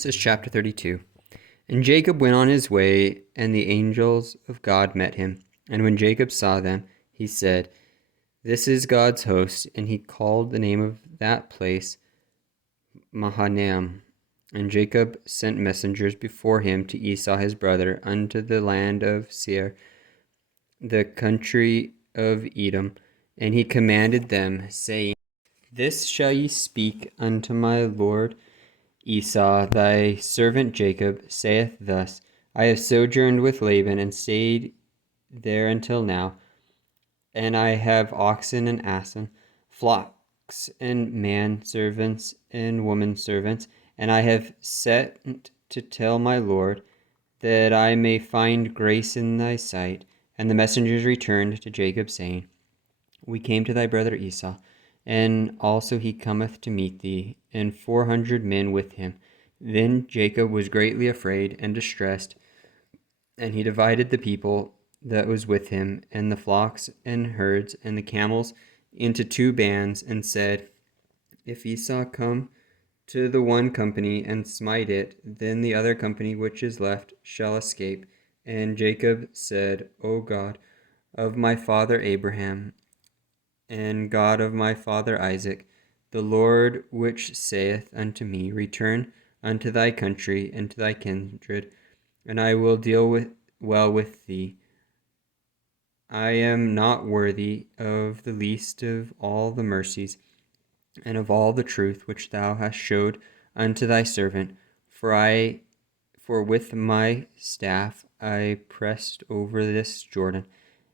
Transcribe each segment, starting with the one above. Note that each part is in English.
This is chapter 32. And Jacob went on his way, and the angels of God met him. And when Jacob saw them, he said, "This is God's host." And he called the name of that place Mahanaim. And Jacob sent messengers before him to Esau his brother unto the land of Seir, the country of Edom. And he commanded them, saying, "This shall ye speak unto my lord Esau, thy servant Jacob, saith thus, I have sojourned with Laban, and stayed there until now, and I have oxen and assen, flocks and manservants and womanservants, and I have sent to tell my lord, that I may find grace in thy sight. And the messengers returned to Jacob, saying, We came to thy brother Esau, and also he cometh to meet thee, and 400 men with him. Then Jacob was greatly afraid and distressed, and he divided the people that was with him, and the flocks and herds and the camels, into 2 bands, and said, If Esau come to the one company and smite it, then the other company which is left shall escape. And Jacob said, O God of my father Abraham, and God of my father Isaac, the Lord which saith unto me, Return unto thy country and to thy kindred, and I will deal well with thee. I am not worthy of the least of all the mercies and of all the truth which thou hast showed unto thy servant, for with my staff I pressed over this Jordan,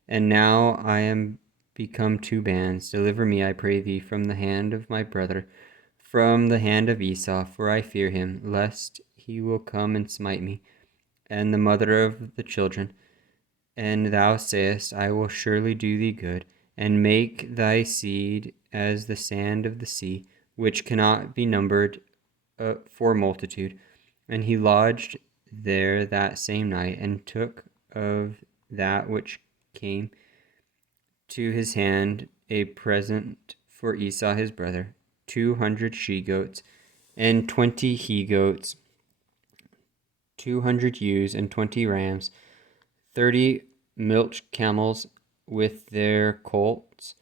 and now I am become 2 bands. Deliver me, I pray thee, from the hand of my brother, from the hand of Esau, for I fear him, lest he will come and smite me, and the mother of the children. And thou sayest, I will surely do thee good, and make thy seed as the sand of the sea, which cannot be numbered for multitude. And he lodged there that same night, and took of that which came to his hand a present for Esau his brother, 200 she-goats, and 20 he-goats, 200 ewes, and 20 rams, 30 milch camels with their colts,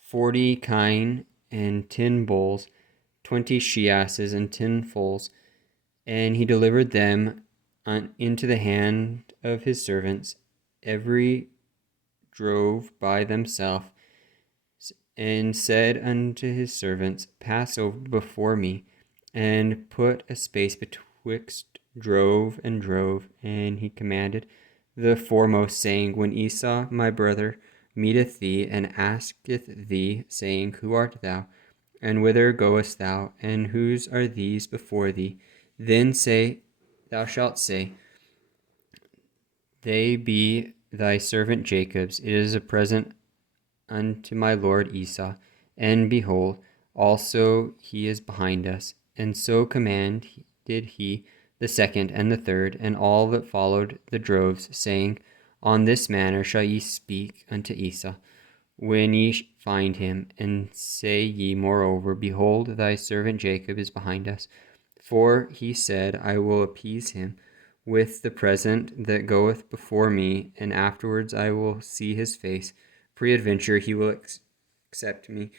40 kine, and 10 bulls, 20 she-asses, and 10 foals. And he delivered them into the hand of his servants, every drove by themselves, and said unto his servants, Pass over before me, and put a space betwixt drove and drove. And he commanded the foremost, saying, When Esau my brother meeteth thee, and asketh thee, saying, Who art thou? And whither goest thou? And whose are these before thee? Then thou shalt say, They be thy servant Jacob's. It is a present unto my lord Esau. And behold, also he is behind us. And so commanded he the second and the third, and all that followed the droves, saying, On this manner shall ye speak unto Esau, when ye find him, and say ye moreover, Behold, thy servant Jacob is behind us. For he said, I will appease him with the present that goeth before me, and afterwards I will see his face. Peradventure he will accept me.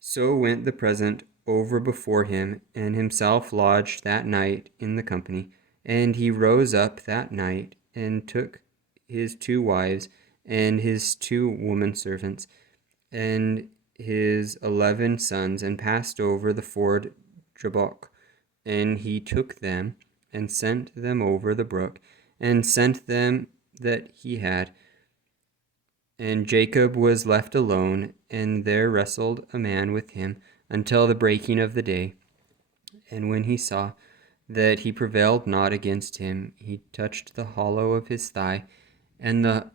So went the present over before him, and himself lodged that night in the company. And he rose up that night, and took his 2 wives, and his 2 women servants, and his 11 sons, and passed over the ford Jabbok. And he took them, and sent them over the brook, and sent them that he had. And Jacob was left alone, and there wrestled a man with him until the breaking of the day. And when he saw that he prevailed not against him, he touched the hollow of his thigh, and the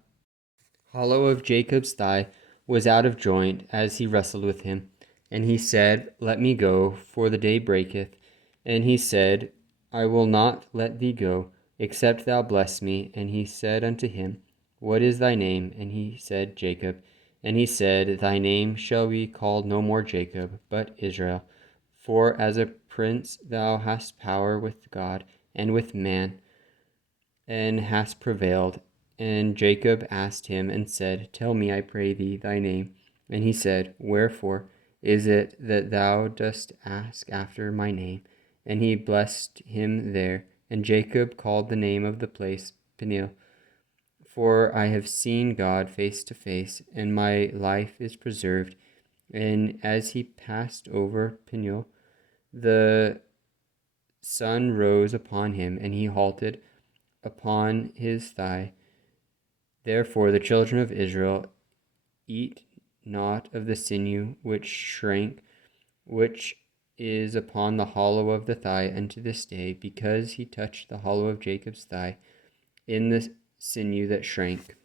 hollow of Jacob's thigh was out of joint as he wrestled with him. And he said, Let me go, for the day breaketh. And he said, I will not let thee go, except thou bless me. And he said unto him, What is thy name? And he said, Jacob. And he said, Thy name shall be called no more Jacob, but Israel. For as a prince thou hast power with God and with man, and hast prevailed. And Jacob asked him and said, Tell me, I pray thee, thy name. And he said, Wherefore is it that thou dost ask after my name? And he blessed him there. And Jacob called the name of the place Peniel. For I have seen God face to face, and my life is preserved. And as he passed over Peniel, the sun rose upon him, and he halted upon his thigh. Therefore the children of Israel eat not of the sinew which shrank, which is upon the hollow of the thigh unto this day, because he touched the hollow of Jacob's thigh in the sinew that shrank.